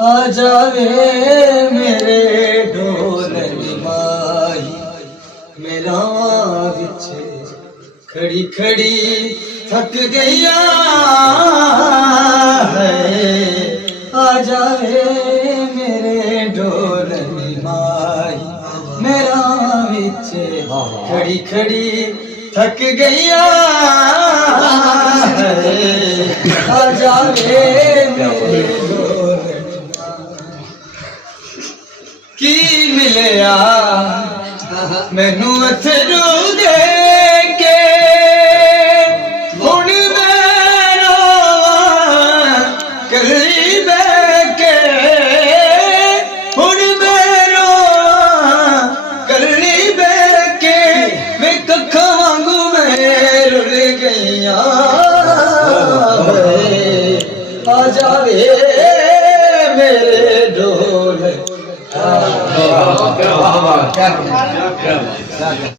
आ जावे मेरे ढोल निमाई मेरा विच खड़ी खड़ी थक गईया है। आ जावे मेरे ढोल निमाई मेरा विच खड़ी खड़ी थक गईया है। आ जावे मेरे ढोल की मिलिया मैनू अथरू दे के हुण मैं कली बह के हुण मैं कली बह के मैं कखा वांगू मैं रुल गईया। आ जावे मेरे ढोल